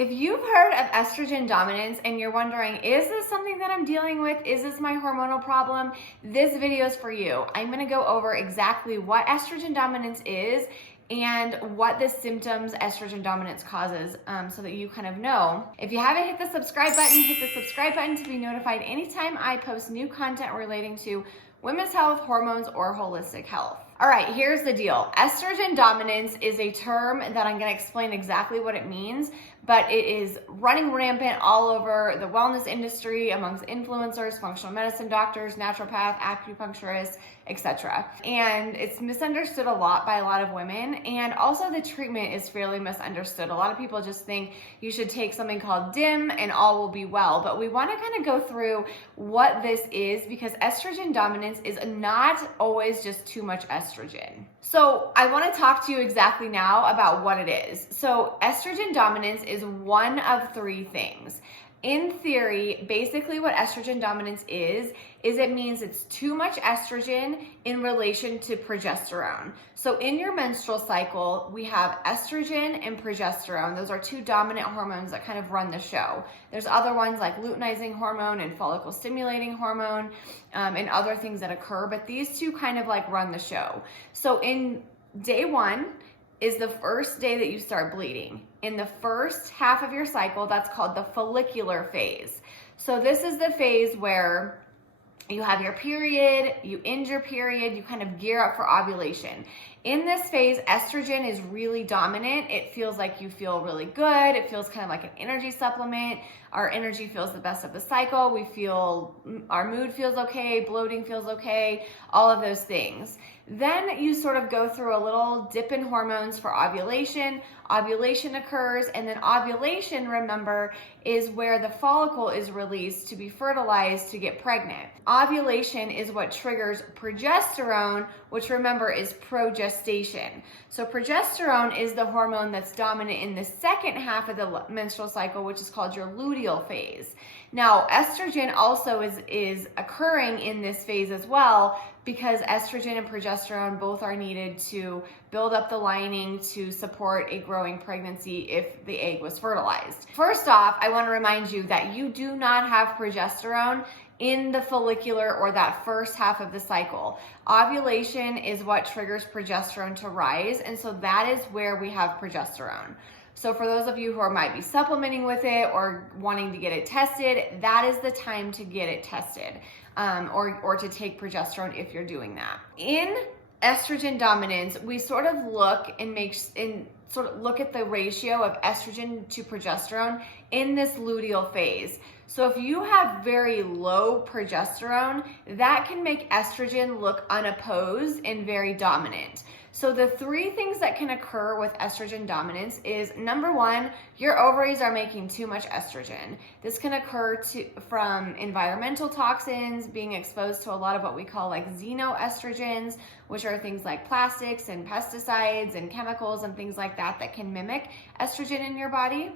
If you've heard of estrogen dominance and you're wondering, is this something that I'm dealing with? Is this my hormonal problem? This video is for you. I'm going to go over exactly what estrogen dominance is and what the symptoms estrogen dominance causes so that you kind of know. If you haven't hit the subscribe button, hit the subscribe button to be notified anytime I post new content relating to women's health, hormones, or holistic health. All right, here's the deal. Estrogen dominance is a term that I'm gonna explain exactly what it means, but it is running rampant all over the wellness industry amongst influencers, functional medicine doctors, naturopath, acupuncturists, etc. And it's misunderstood a lot by a lot of women, and also the treatment is fairly misunderstood. A lot of people just think you should take something called DIM and all will be well, but we wanna kind of go through what this is because estrogen dominance is not always just too much estrogen. So I want to talk to you exactly now about what it is. So estrogen dominance is one of three things. In theory, basically what estrogen dominance is it means it's too much estrogen in relation to progesterone. So in your menstrual cycle, we have estrogen and progesterone. Those are two dominant hormones that kind of run the show. There's other ones like luteinizing hormone and follicle stimulating hormone and other things that occur, but these two kind of like run the show. So in day one is the first day that you start bleeding. In the first half of your cycle, that's called the follicular phase. So this is the phase where you have your period, you end your period, you kind of gear up for ovulation. In this phase, estrogen is really dominant. It feels like you feel really good. It feels kind of like an energy supplement. Our energy feels the best of the cycle. We feel, our mood feels okay, bloating feels okay, all of those things. Then you sort of go through a little dip in hormones for ovulation. Ovulation occurs, and then ovulation, remember, is where the follicle is released to be fertilized to get pregnant. Ovulation is what triggers progesterone, which remember is progestation. So progesterone is the hormone that's dominant in the second half of the menstrual cycle, which is called your luteal phase. Now, estrogen also is occurring in this phase as well because estrogen and progesterone both are needed to build up the lining to support a growing pregnancy if the egg was fertilized. First off, I want to remind you that you do not have progesterone in the follicular or that first half of the cycle. Ovulation is what triggers progesterone to rise, and so that is where we have progesterone. So for those of you who might be supplementing with it or wanting to get it tested, that is the time to get it tested or to take progesterone if you're doing that. In estrogen dominance, we sort of look at the ratio of estrogen to progesterone in this luteal phase. So if you have very low progesterone, that can make estrogen look unopposed and very dominant. So the three things that can occur with estrogen dominance is, number one, your ovaries are making too much estrogen. This can occur from environmental toxins, being exposed to a lot of what we call like xenoestrogens, which are things like plastics and pesticides and chemicals and things like that that can mimic estrogen in your body.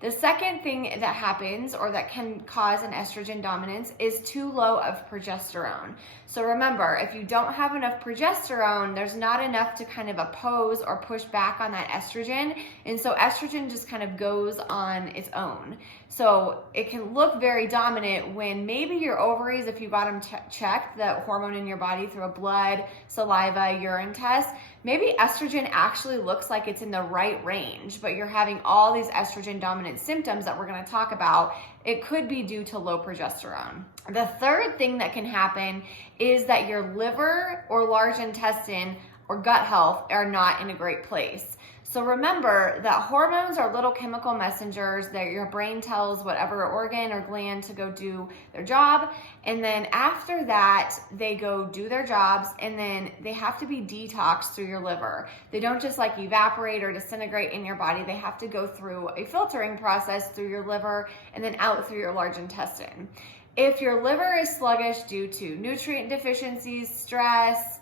The second thing that happens or that can cause an estrogen dominance is too low of progesterone. So remember, if you don't have enough progesterone, there's not enough to kind of oppose or push back on that estrogen. And so estrogen just kind of goes on its own. So it can look very dominant when maybe your ovaries, if you got them checked, the hormone in your body through a blood, saliva, urine test, maybe estrogen actually looks like it's in the right range, but you're having all these estrogen dominant symptoms that we're going to talk about. It could be due to low progesterone. The third thing that can happen is that your liver or large intestine or gut health are not in a great place. So remember that hormones are little chemical messengers that your brain tells whatever organ or gland to go do their job. And then after that, they go do their jobs and then they have to be detoxed through your liver. They don't just like evaporate or disintegrate in your body. They have to go through a filtering process through your liver and then out through your large intestine. If your liver is sluggish due to nutrient deficiencies, stress,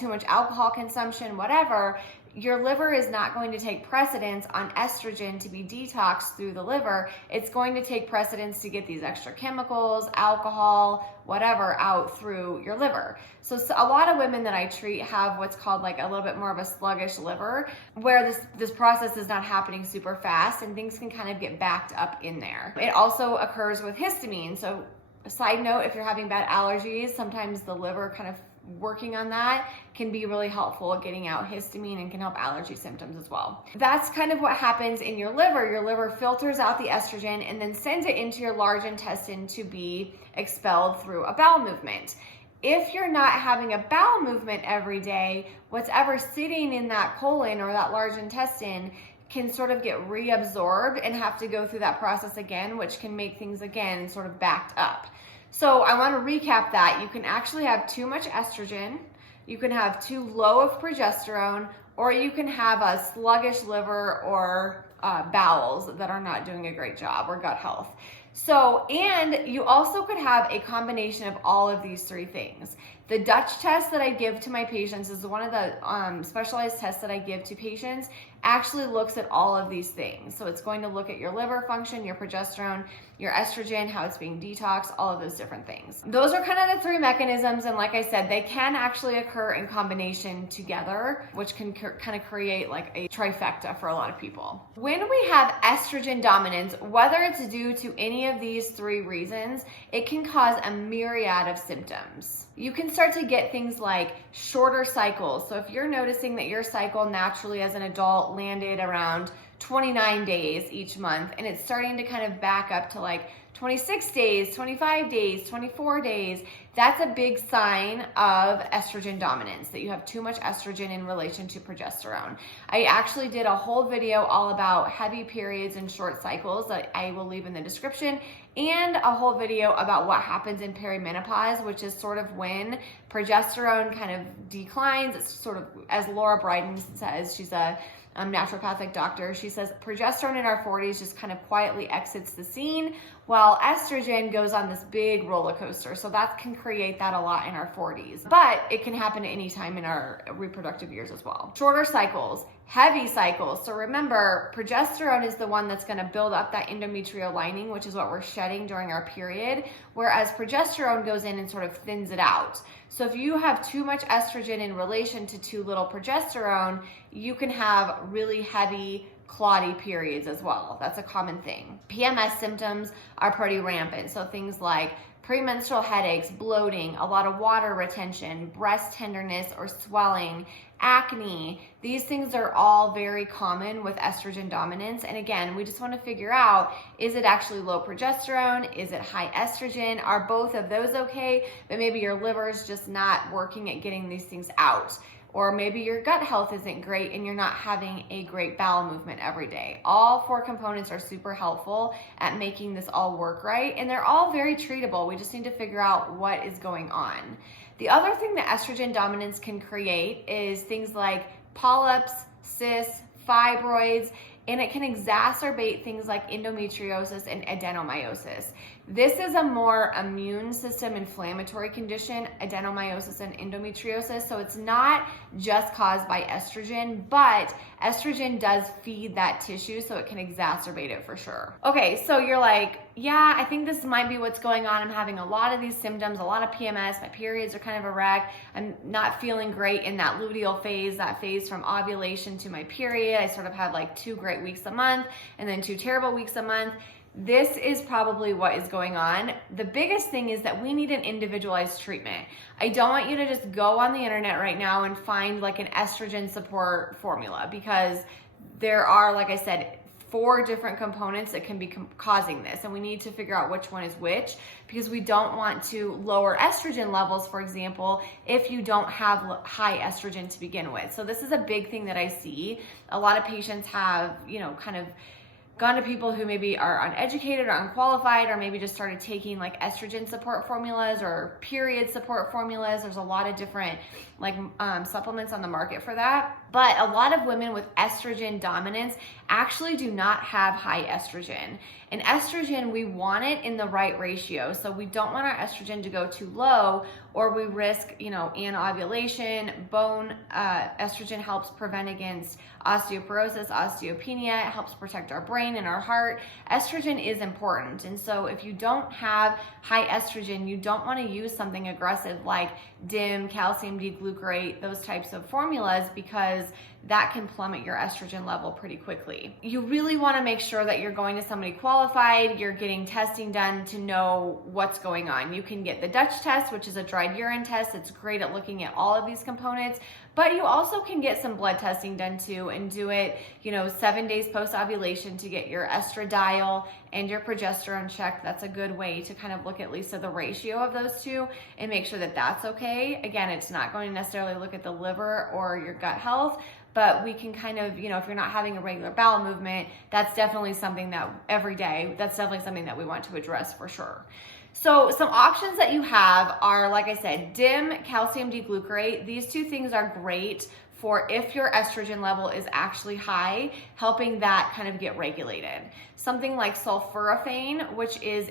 too much alcohol consumption, whatever, your liver is not going to take precedence on estrogen to be detoxed through the liver. It's going to take precedence to get these extra chemicals, alcohol, whatever, out through your liver. So a lot of women that I treat have what's called like a little bit more of a sluggish liver, where this process is not happening super fast and things can kind of get backed up in there. It also occurs with histamine. So a side note, if you're having bad allergies, sometimes the liver kind of working on that can be really helpful at getting out histamine and can help allergy symptoms as well. That's kind of what happens in your liver. Your liver filters out the estrogen and then sends it into your large intestine to be expelled through a bowel movement. If you're not having a bowel movement every day, what's ever sitting in that colon or that large intestine can sort of get reabsorbed and have to go through that process again, which can make things again sort of backed up. So I want to recap that. You can actually have too much estrogen, you can have too low of progesterone, or you can have a sluggish liver or bowels that are not doing a great job, or gut health. So, and you also could have a combination of all of these three things. The Dutch test that I give to my patients is one of the specialized tests that I give to patients, actually looks at all of these things. So it's going to look at your liver function, your progesterone, your estrogen, how it's being detoxed, all of those different things. Those are kind of the three mechanisms, and like I said, they can actually occur in combination together, which can kind of create like a trifecta for a lot of people. When we have estrogen dominance, whether it's due to any of these three reasons, it can cause a myriad of symptoms. You can start to get things like shorter cycles. So if you're noticing that your cycle naturally as an adult landed around 29 days each month, and it's starting to kind of back up to like 26 days, 25 days, 24 days, that's a big sign of estrogen dominance, that you have too much estrogen in relation to progesterone. I actually did a whole video all about heavy periods and short cycles that I will leave in the description, and a whole video about what happens in perimenopause, which is sort of when progesterone kind of declines. It's sort of, as Laura Bryden says, she's a naturopathic doctor, she says progesterone in our 40s just kind of quietly exits the scene, while estrogen goes on this big roller coaster. So that can create that a lot in our 40s, but it can happen at any time in our reproductive years as well. Shorter cycles, heavy cycles. So remember, progesterone is the one that's going to build up that endometrial lining, which is what we're shedding during our period, whereas progesterone goes in and sort of thins it out. So if you have too much estrogen in relation to too little progesterone, you can have really heavy, clotty periods as well. That's a common thing. PMS symptoms are pretty rampant. So things like premenstrual headaches, bloating, a lot of water retention, breast tenderness or swelling, acne. These things are all very common with estrogen dominance. And again, we just want to figure out, is it actually low progesterone? Is it high estrogen? Are both of those okay? But maybe your liver is just not working at getting these things out. Or maybe your gut health isn't great and you're not having a great bowel movement every day. All four components are super helpful at making this all work right, and they're all very treatable. We just need to figure out what is going on. The other thing that estrogen dominance can create is things like polyps, cysts, fibroids, and it can exacerbate things like endometriosis and adenomyosis. This is a more immune system inflammatory condition, adenomyosis and endometriosis, so it's not just caused by estrogen, but estrogen does feed that tissue, so it can exacerbate it for sure. Okay, so you're like, yeah, I think this might be what's going on. I'm having a lot of these symptoms, a lot of PMS, my periods are kind of a wreck, I'm not feeling great in that luteal phase, that phase from ovulation to my period. I sort of have like 2 great weeks a month and then 2 terrible weeks a month. This is probably what is going on. The biggest thing is that we need an individualized treatment. I don't want you to just go on the internet right now and find like an estrogen support formula, because there are, like I said, 4 different components that can be causing this, and we need to figure out which one is which, because we don't want to lower estrogen levels, for example, if you don't have high estrogen to begin with. So this is a big thing that I see. A lot of patients have, kind of gone to people who maybe are uneducated or unqualified, or maybe just started taking like estrogen support formulas or period support formulas. There's a lot of different like supplements on the market for that. But a lot of women with estrogen dominance actually do not have high estrogen. And estrogen, we want it in the right ratio. So we don't want our estrogen to go too low, or we risk, anovulation. Bone estrogen helps prevent against osteoporosis, osteopenia. It helps protect our brain and our heart. Estrogen is important. And so if you don't have high estrogen, you don't want to use something aggressive like DIM, calcium D-glucarate, those types of formulas, because that can plummet your estrogen level pretty quickly. You really want to make sure that you're going to somebody qualified, you're getting testing done to know what's going on. You can get the Dutch test, which is a dried urine test. It's great at looking at all of these components, but you also can get some blood testing done too, and do it, 7 days post-ovulation to get your estradiol and your progesterone checked. That's a good way to kind of look at least at the ratio of those two and make sure that that's okay. Again, it's not going to necessarily look at the liver or your gut health, but we can kind of, if you're not having a regular bowel movement, that's definitely something that every day, that's definitely something that we want to address for sure. So some options that you have are, like I said, DIM, calcium D-glucarate. These two things are great for if your estrogen level is actually high, helping that kind of get regulated. Something like sulforaphane, which is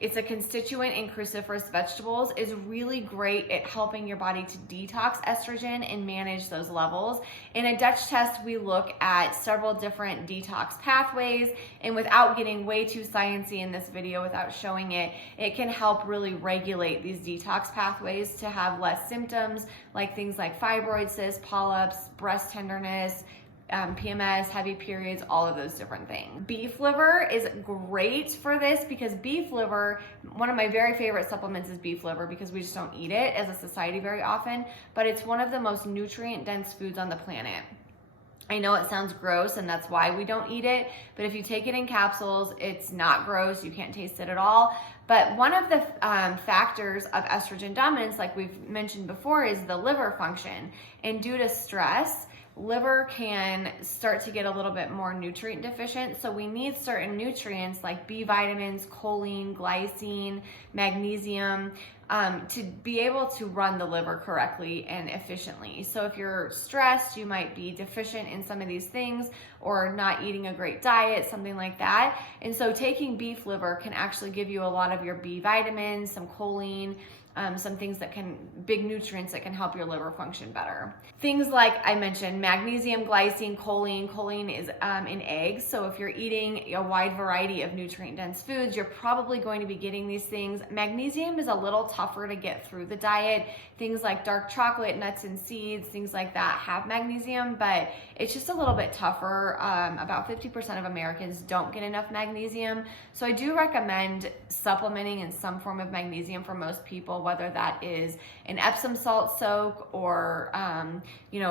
it's a constituent in cruciferous vegetables, is really great at helping your body to detox estrogen and manage those levels. In a Dutch test, we look at several different detox pathways, and without getting way too sciencey in this video, without showing it, it can help really regulate these detox pathways to have less symptoms, like things like fibroid cysts, polyps, breast tenderness, PMS, heavy periods, all of those different things. Beef liver is great for this because beef liver, one of my very favorite supplements is beef liver, because we just don't eat it as a society very often, but it's one of the most nutrient dense foods on the planet. I know it sounds gross and that's why we don't eat it, but if you take it in capsules, it's not gross, you can't taste it at all. But one of the factors of estrogen dominance, like we've mentioned before, is the liver function. And due to stress, liver can start to get a little bit more nutrient deficient. So we need certain nutrients like B vitamins, choline, glycine, magnesium, to be able to run the liver correctly and efficiently. So if you're stressed, you might be deficient in some of these things, or not eating a great diet, something like that. And so taking beef liver can actually give you a lot of your B vitamins, some choline, some things that big nutrients that can help your liver function better. Things like I mentioned, magnesium, glycine, choline. Choline is in eggs. So if you're eating a wide variety of nutrient dense foods, you're probably going to be getting these things. Magnesium is a little tougher to get through the diet. Things like dark chocolate, nuts and seeds, things like that have magnesium, but it's just a little bit tougher. About 50% of Americans don't get enough magnesium. So I do recommend supplementing in some form of magnesium for most people, whether that is an Epsom salt soak or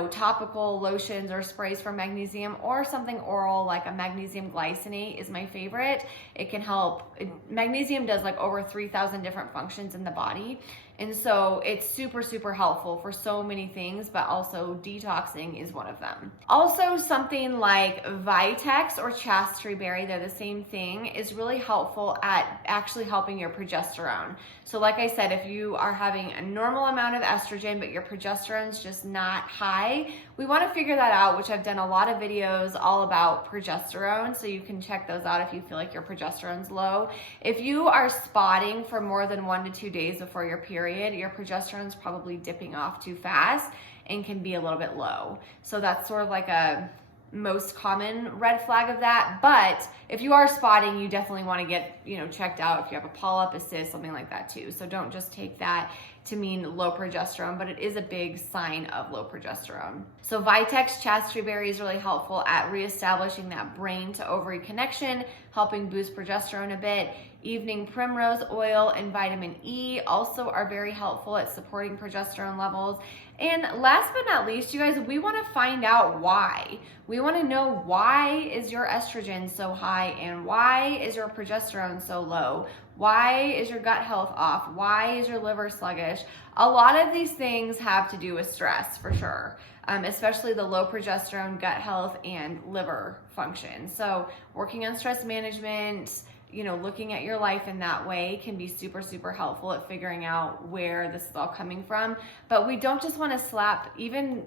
topical lotions or sprays for magnesium, or something oral like a magnesium glycinate is my favorite. It can help. Magnesium does like over 3,000 different functions in the body. And so it's super, super helpful for so many things, but also detoxing is one of them. Also, something like Vitex or chasteberry berry, they're the same thing, is really helpful at actually helping your progesterone. So like I said, if you are having a normal amount of estrogen, but your progesterone's just not high, we want to figure that out, which I've done a lot of videos all about progesterone. So you can check those out if you feel like your progesterone's low. If you are spotting for more than 1 to 2 days before your period, your progesterone's probably dipping off too fast and can be a little bit low. So that's sort of like a most common red flag of that. But if you are spotting, you definitely want to get, checked out if you have a polyp, a cyst, something like that too. So don't just take that to mean low progesterone, but it is a big sign of low progesterone. So Vitex chasteberry berry is really helpful at reestablishing that brain to ovary connection, helping boost progesterone a bit. Evening primrose oil and vitamin E also are very helpful at supporting progesterone levels. And last but not least, you guys, we want to find out why. We want to know, why is your estrogen so high and why is your progesterone so low? Why is your gut health off? Why is your liver sluggish? A lot of these things have to do with stress for sure, especially the low progesterone, gut health, and liver function. So working on stress management, looking at your life in that way can be super, super helpful at figuring out where this is all coming from. But we don't just want to slap even,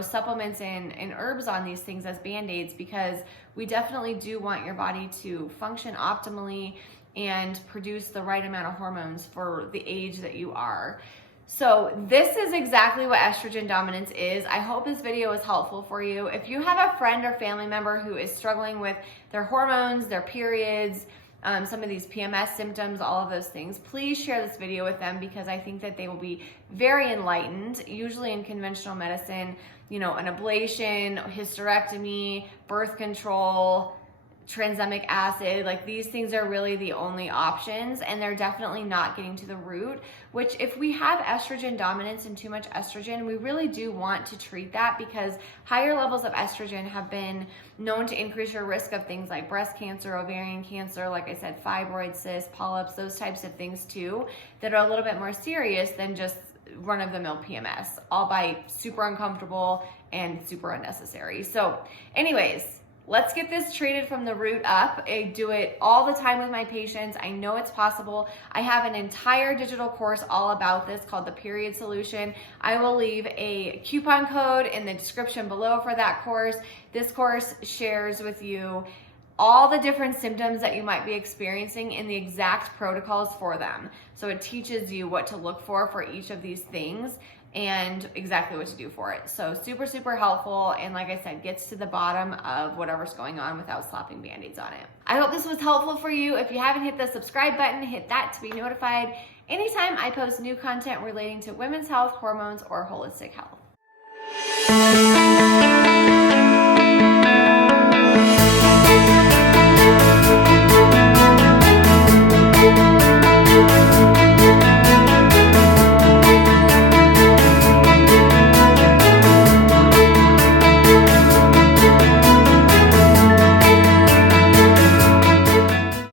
supplements and herbs on these things as Band-Aids, because we definitely do want your body to function optimally and produce the right amount of hormones for the age that you are. So this is exactly what estrogen dominance is. I hope this video was helpful for you. If you have a friend or family member who is struggling with their hormones, their periods, some of these PMS symptoms, all of those things, please share this video with them, because I think that they will be very enlightened. Usually in conventional medicine, an ablation, hysterectomy, birth control, tranexamic acid, like these things are really the only options, and they're definitely not getting to the root, which if we have estrogen dominance and too much estrogen, we really do want to treat that, because higher levels of estrogen have been known to increase your risk of things like breast cancer, ovarian cancer, like I said, fibroid cysts, polyps, those types of things too, that are a little bit more serious than just run-of-the-mill PMS, all by super uncomfortable and super unnecessary. So anyways, let's get this treated from the root up. I do it all the time with my patients. I know it's possible. I have an entire digital course all about this called the Period Solution. I will leave a coupon code in the description below for that course. This course shares with you all the different symptoms that you might be experiencing and the exact protocols for them. So it teaches you what to look for each of these things and exactly what to do for it. So super, super helpful. And like I said, gets to the bottom of whatever's going on without slapping Band-Aids on it. I hope this was helpful for you. If you haven't hit the subscribe button, hit that to be notified anytime I post new content relating to women's health, hormones, or holistic health.